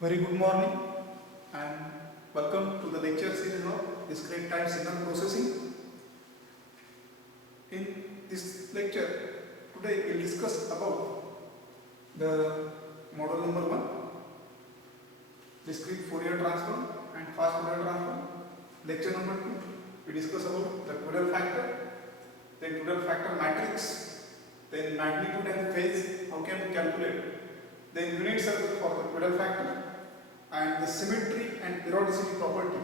Very good morning and welcome to the lecture series of discrete time signal processing. In this lecture, today we will discuss about the model number 1, discrete Fourier transform and fast Fourier transform. Lecture number 2, we discuss about the Twiddle factor, then Twiddle factor matrix, then magnitude and phase, how can we calculate, then unit circle for the Twiddle factor, and the symmetry and periodicity property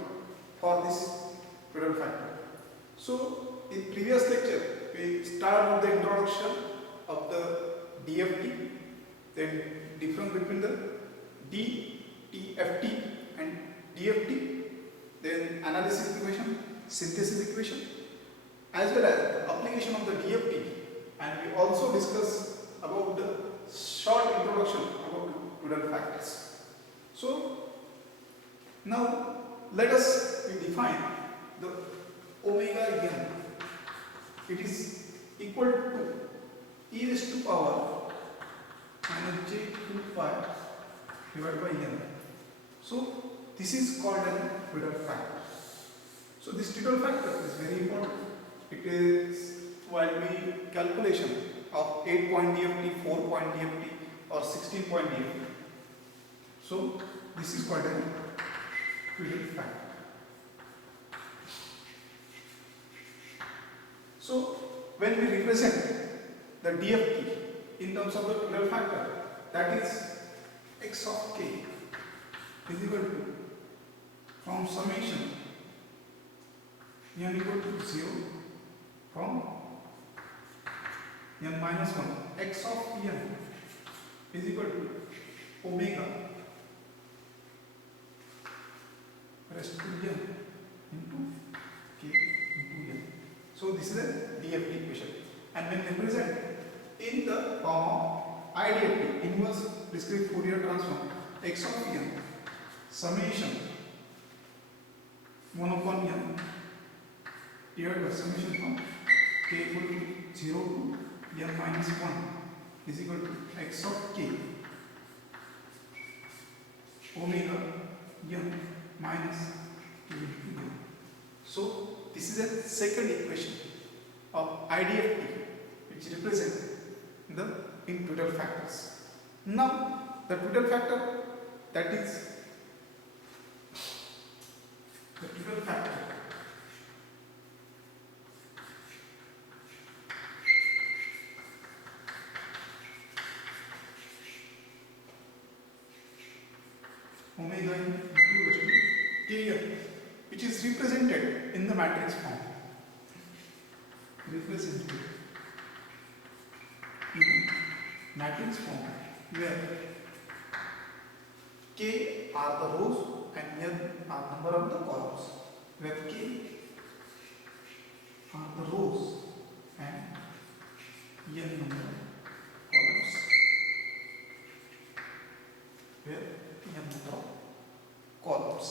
for this Twiddle factor. So in previous lecture we started with the introduction of the DFT, then difference between the DTFT and DFT, then analysis equation, synthesis equation, as well as the application of the DFT, and we also discuss about the short introduction about Twiddle factors. So now let us define the omega n. It is equal to e raised to power minus j2 pi divided by n. So this is called a Twiddle factor. So this Twiddle factor is very important. It is while we calculation of 8-point DFT, 4-point DFT or 16-point DFT. So this is called a Twiddle factor. So when we represent the DFT in terms of the Twiddle factor, that is x of k is equal to from summation n equal to 0 from n minus 1, x of n is equal to omega raised to n into k into n. So this is a DFT equation, and when represent in the form of IDFT, inverse discrete Fourier transform, x of n summation 1 upon n divided by summation from k equal to 0 to n minus 1 is equal to x of k omega n minus k into n. So this is a second equation of IDFT which represents the Twiddle factors. Now the Twiddle factor, that is the Twiddle factor omega n into kn, which is represented in the matrix form. Represented in matrix form where k are the rows and n are number of the columns. Where k are the rows and n number of columns. Where n number of columns.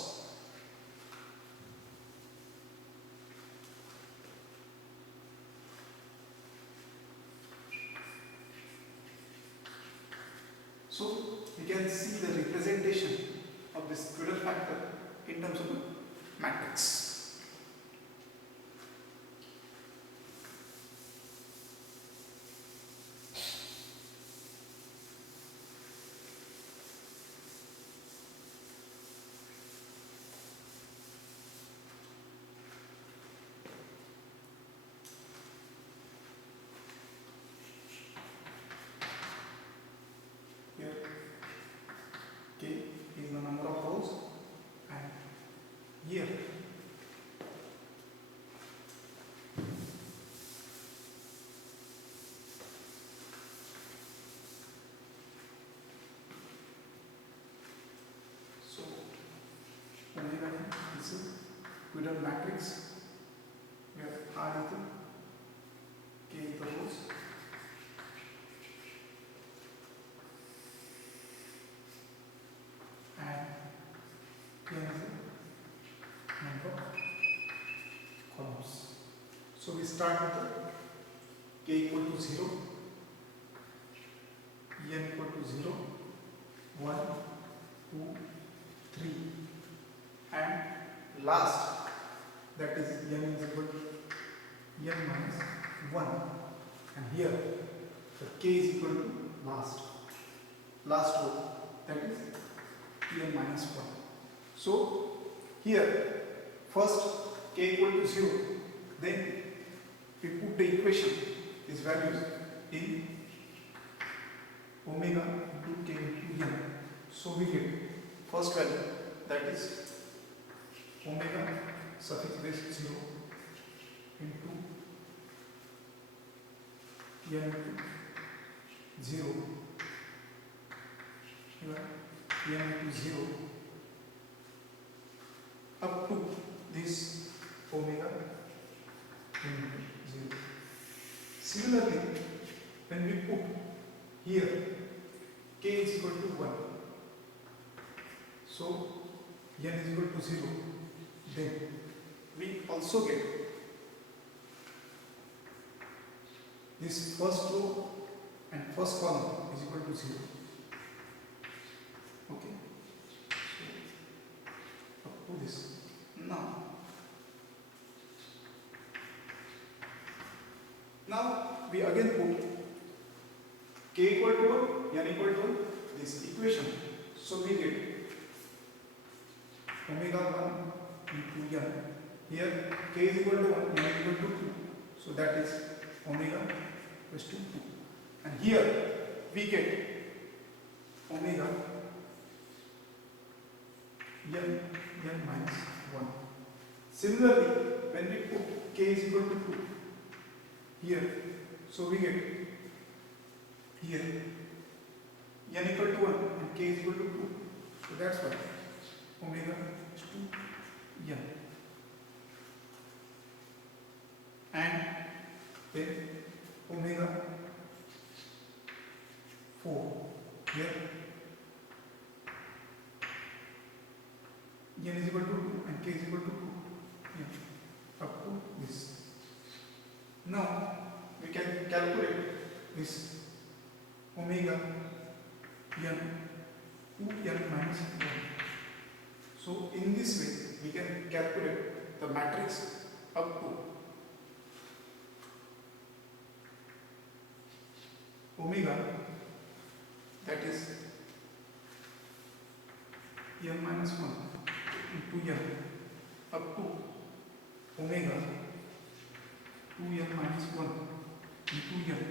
So we can see the representation of this Twiddle factor in terms of the matrix. K is the number of rows, and here so omega n is a Twiddle matrix where R is the K is the rows and K is the number of columns. So we start with the K equal to 0, n equal to 0, 1, 2, last, that is n is equal to n minus 1, and here the k is equal to last row, that is n minus 1. So here first k equal to 0, then we put the equation, these values in omega into k into n. So we get first value, that is omega suffix base 0 into n into 0, here n into 0 up to this omega into 0. Similarly, when we put here k is equal to 1, so n is equal to 0, then we also get this first row and first column is equal to 0. Okay, so up to this. Now we again put k equal to 1, n equal to 1, this equation. So we get omega 1 into n. Here k is equal to 1, n is equal to 2. So that is omega equals to 2. And here we get omega n minus 1. Similarly, when we put k is equal to 2 here, so we get here n equal to 1 and k is equal to 2. So that's why omega is to n. And then omega 4 here n is equal to 2 and k is equal to 2, up to this. Now we can calculate this omega n 2n minus 1. So in this way we can calculate the matrix up to omega, that is n minus 1 into n up to omega 2n minus 1 into n,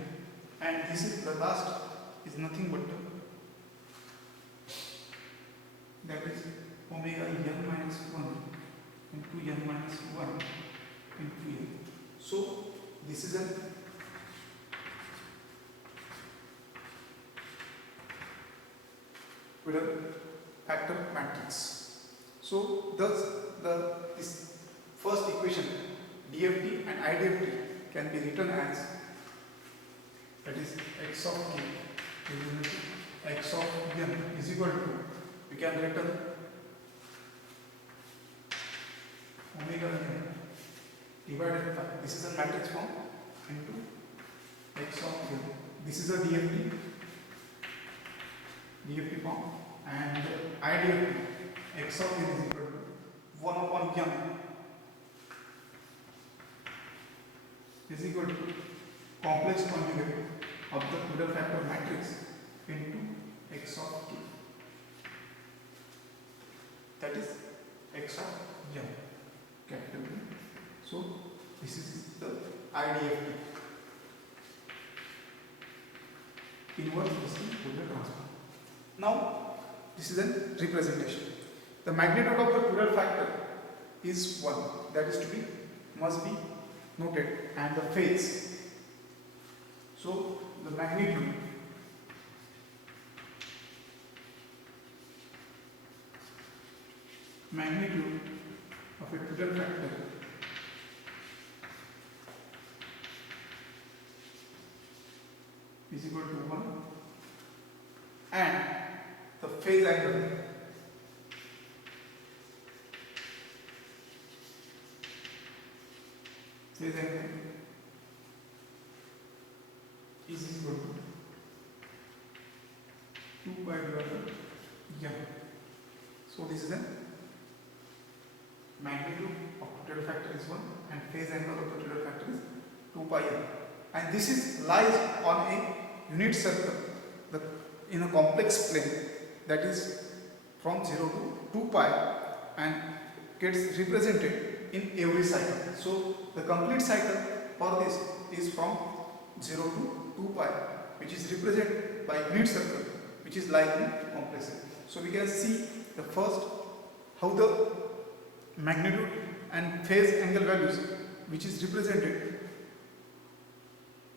and this is the last is nothing but that is omega n minus 1 into n minus 1 into n. So this is a Poisson factor matrix. So thus this first equation DFT and IDFT can be written as, that is x of k is equal to x of n is equal to, we can written omega n divided by, this is a matrix form, into x of n. This is a DFT form, and IDFT x of n is equal to 1 upon n is equal to complex conjugate of the Poisson factor matrix into x of k, that is x of n, capital N. So this is the IDFT, inverse distinct Fourier transform. Now this is a representation. The magnitude of the Poisson factor is 1, that is to be must be noted, and the phase. So the magnitude of a Poisson factor is equal to 1, and the phase angle is equal to 2 pi divided by n. So this is an magnitude of total factor is 1 and phase angle of the total factor is 2 pi m. And this is lies on a unit circle in a complex plane that is from 0 to 2 pi and gets represented in every cycle. So the complete cycle for this is from 0 to 2 pi, which is represented by unit circle which is lying in complex. So we can see the first how the magnitude and phase angle values which is represented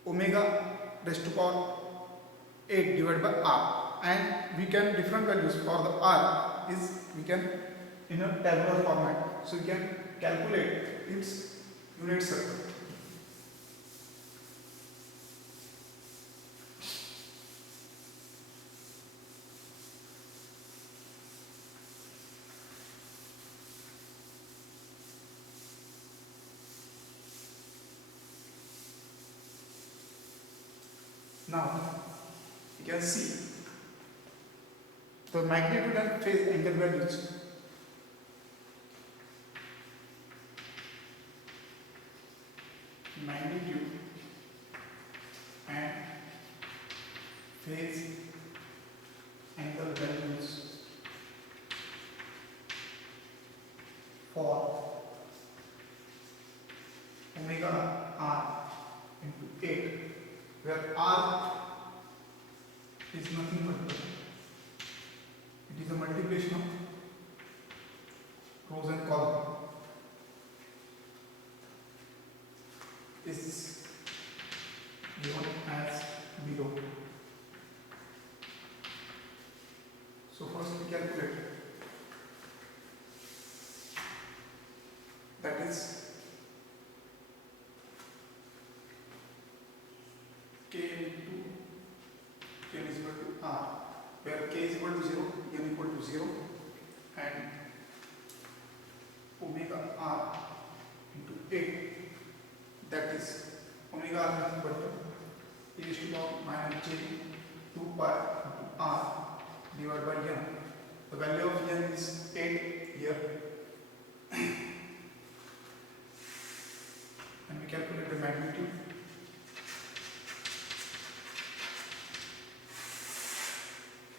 omega raised to power 8 divided by r, and we can different values for the r is we can in a tabular format, so we can calculate its unit circle. Now you can see the magnitude and phase angle values. Magnitude and phase angle values for omega r into 8, where r is nothing but it is a multiplication of rows and columns, is given as below. So first we calculate, that is k into n is equal to r, where k is equal to 0, n equal to 0, and omega r into 8, that is omega r is equal to e raised to power minus j 2 pi into r divided by n. The value of n is 8 here, and we calculate the magnitude.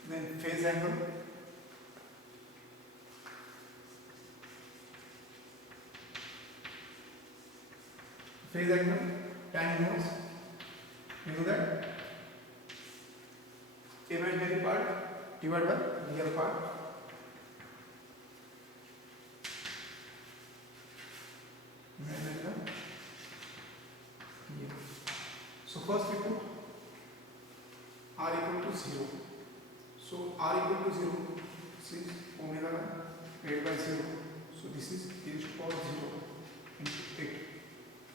Then phase angle, tan inverse, you know that imaginary part divided by real part. Imaginary, so first we put r equal to 0. So r equal to 0, this is omega 8 by 0. So this is e raised to power 0 into 8.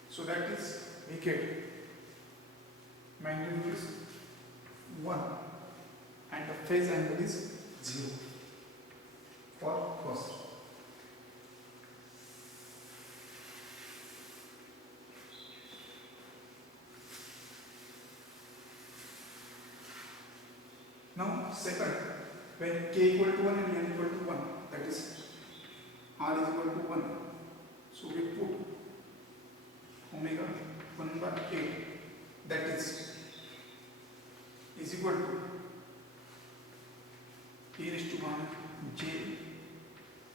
So that is naked. Magnitude is 1 and the phase angle is 0 for first. Now second, when k equal to 1 and n equal to 1, that is r is equal to 1, so we put omega 1 by 8, that is equal to e raised to minus j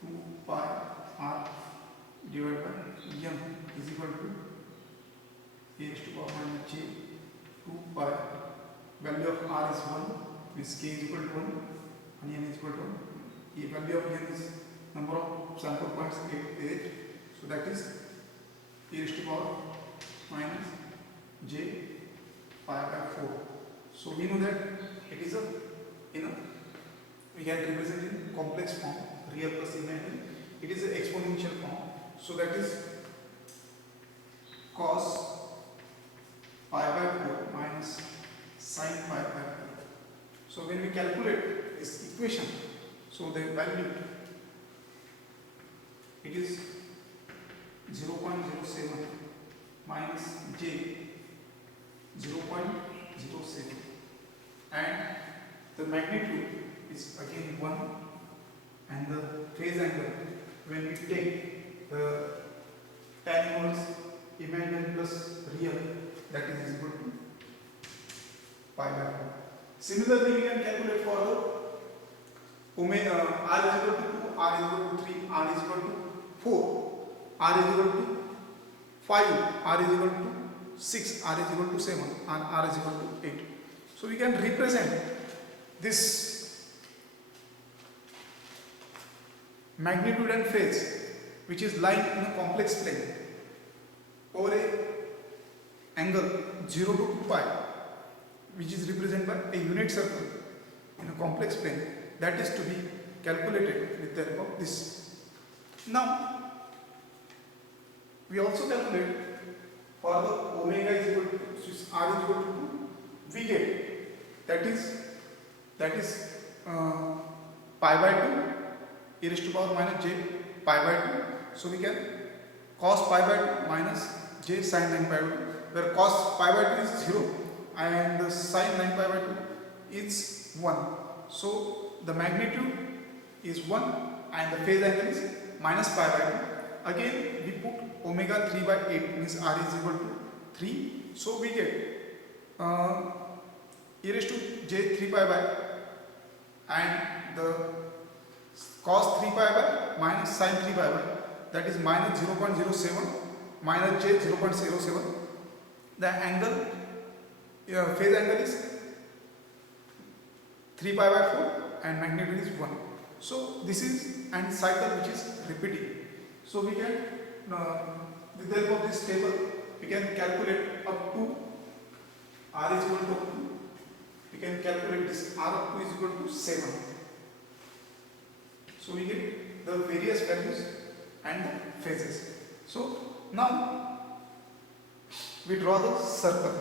2 pi r divided by m is equal to e raised to power minus j 2 pi, value of r is 1, means k is equal to 1 and n is equal to 1. The value of n is number of sample points 8, so that is e raised to power minus j pi by 4. So we know that it is we can represent in complex form, real plus imaginary. It is an exponential form, so that is cos pi by 4 minus sin pi by 4. So when we calculate this equation, so the value it is 0.07 minus j 0.07, and the magnitude is again 1, and the phase angle when we take the tan inverse imaginary plus real, that is equal to pi by 4. Similarly, we can calculate for the omega r is equal to 2, r is equal to 3, r is equal to 4, r is equal to 5, r is equal to 6, r is equal to 7, and r is equal to 8. So we can represent this magnitude and phase which is lying in a complex plane over a angle 0 to 2 pi, which is represented by a unit circle in a complex plane, that is to be calculated with the help of this. Now we also calculate for the omega is equal to, r is equal to 2, we get that is pi by 2 e raised to power minus j pi by 2. So we can cos pi by 2 minus j sin 9 pi by 2, where cos pi by 2 is 0 and the sin 9 pi by 2 is 1. So the magnitude is 1 and the phase angle is minus pi by 2. Again we put omega 3 by 8, means r is equal to 3. So we get e raised to j 3 pi by, and the cos 3 pi by minus sin 3 pi by, that is minus 0.07 minus j 0.07. The angle, phase angle is 3 pi by 4 and magnitude is 1. So this is and cycle which is repeating. So we can with the help of this table we can calculate up to r is equal to 2. We can calculate this r up to is equal to 7. So we get the various values and the phases. So now we draw the circle,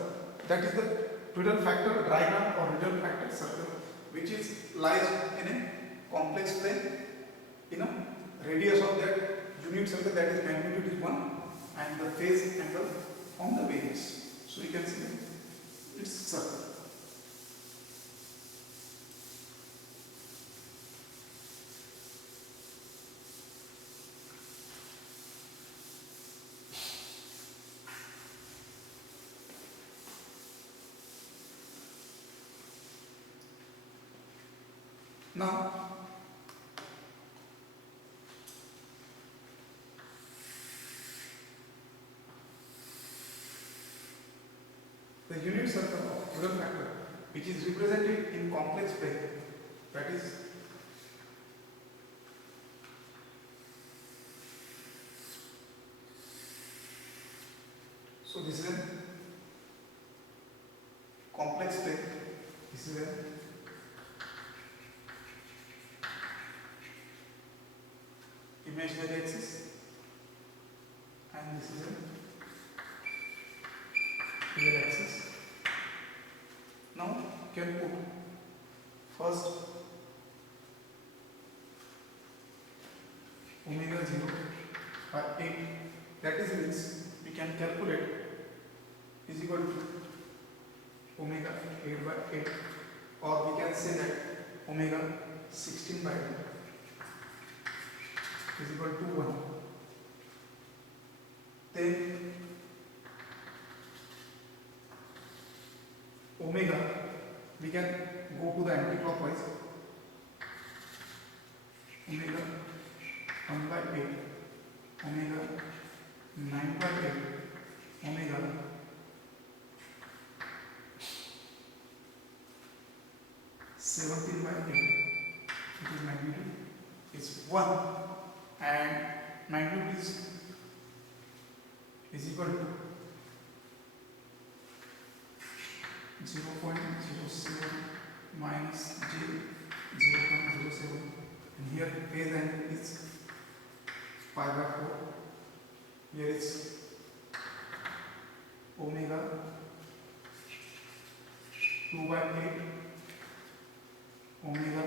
that is the Twiddle factor diagram or Riddle factor circle, which is lies in a complex plane in a radius of that unit circle, that is magnitude is 1 and the phase angle on the various. So you can see its circle. Now the unit circle of Twiddle factor, which is represented in complex plane, that is so this is a complex plane, this is a imaginary axis and this is a real axis. Now can put first omega 0 by 8, that is means we can calculate is equal to omega 8 by 8, or we can say that omega 16 by 8 is equal to 1. Then omega, we can go to the anti-clockwise. Omega 1 by 8, omega 9 by 8, omega 17 by 8, which is magnitude is 1 and magnitude is equal to 0.07 minus j 0.07, and here phase angle is pi by 4. Here is omega 2 by 8, omega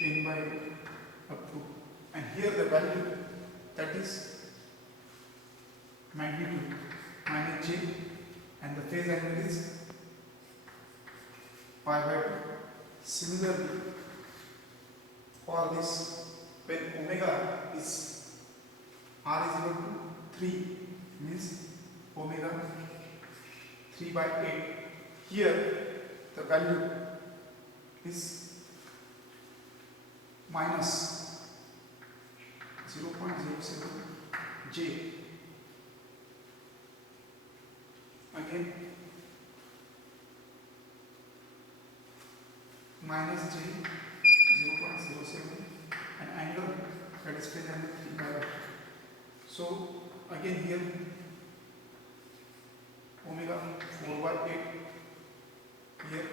10 by 8 up to, and here the value, that is magnitude minus j, and the phase angle is pi by 2. Similarly, for this when omega is r is equal to 3 means omega 3 by 8. Here the value is minus 0.07 j. Again minus j 0.07 and angle that is 3 by 8. So again here omega 4 by 8, here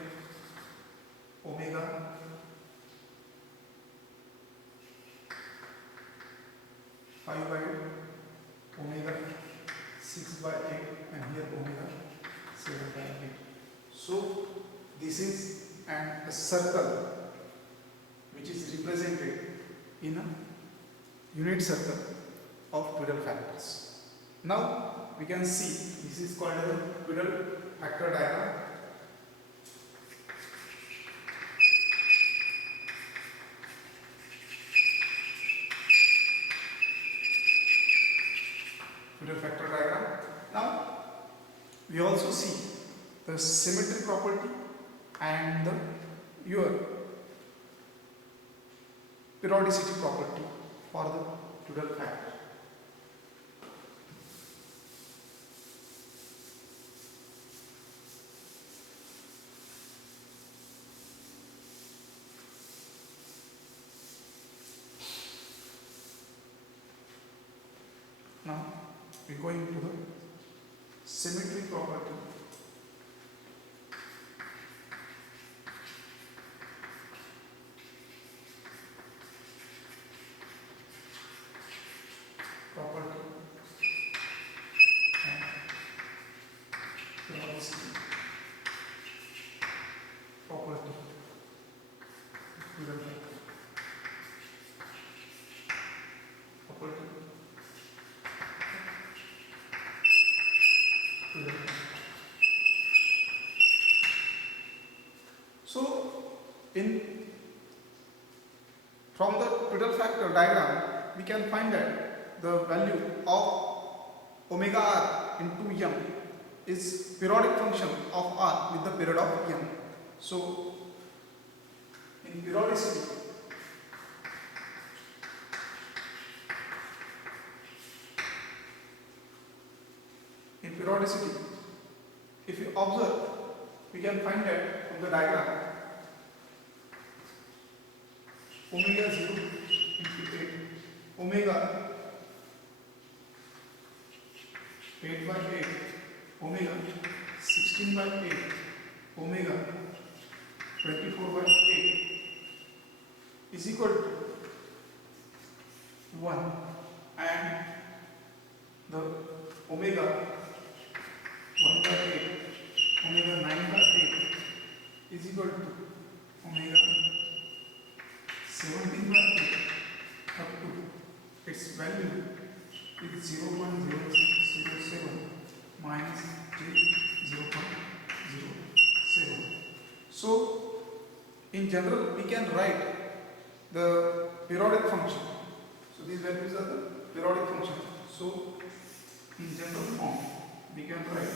omega 5 by 8, omega 6 by 8 and here omega 7 by 8. So this is a circle which is represented in a unit circle of Twiddle factors. Now we can see this is called as a Twiddle factor diagram. Twiddle factor diagram. Now we also see the symmetry property and your periodicity property for the Twiddle factor. Now we are going to the symmetry property. Property and periodicity property. Property. So from the Twiddle factor diagram we can find that the value of omega r into m is periodic function of r with the period of m. So in periodicity if you observe we can find that from the diagram omega 0 into 8 omega 8 by 8 omega 16 by 8 omega 24 by 8 is equal to 1 and the omega 1 by 8 omega 9 by 8 is equal to omega 17 by 8 up to its value is 0.0607 minus j 0.07. So in general we can write the periodic function. So these values are the periodic function. So in general form we can write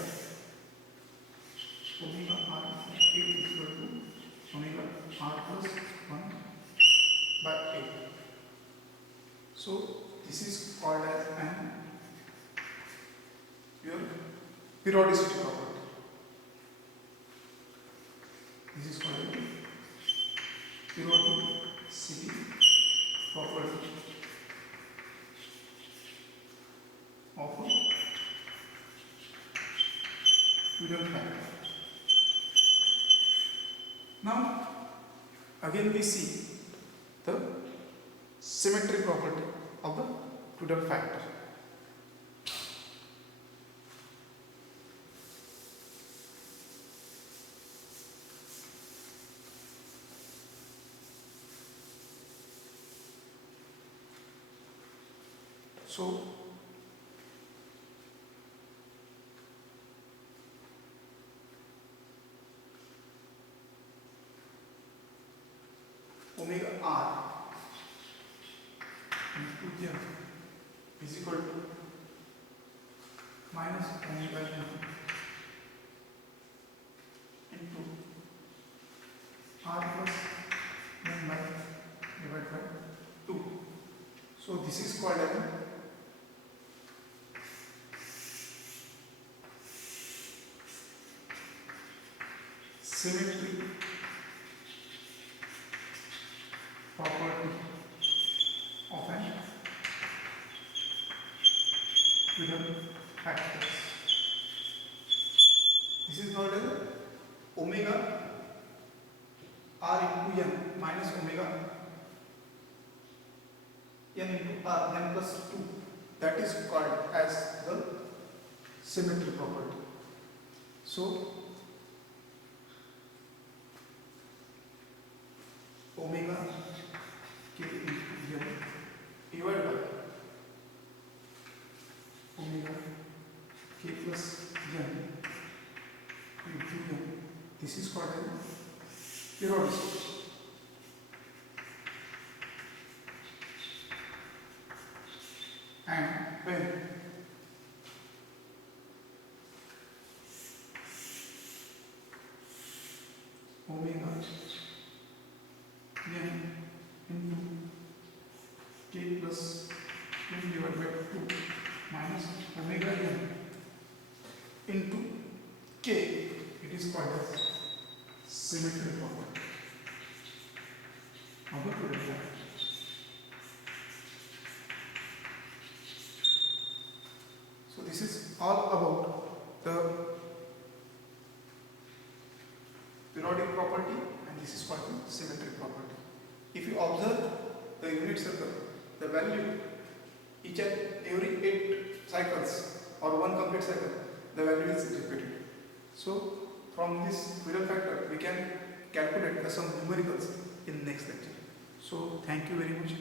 omega r is equal to omega r plus 1 by 8. So this is called as an your periodicity property. This is called a periodicity property of a Twiddle factor. Now again we see the symmetry property of the Twiddle factor. So omega r m is equal to minus omega m into r plus m by divided by 2. So this is called as symmetry property of an Witten factors. This is called as omega r into n minus omega n into r n plus 2. That is called as the symmetry property. So omega k into n divided by omega k plus n into n. This is called as periodicity. And when omega n into k plus n divided by 2 minus omega n into k, it is called as symmetry property of the Witten factor. So this is all about the periodic property, and this is called the symmetry property. If you observe the unit circle, the value each and every 8 cycles or one complete cycle, the value is repeated. So from this Witten factor, we can calculate some numericals in next lecture. So thank you very much.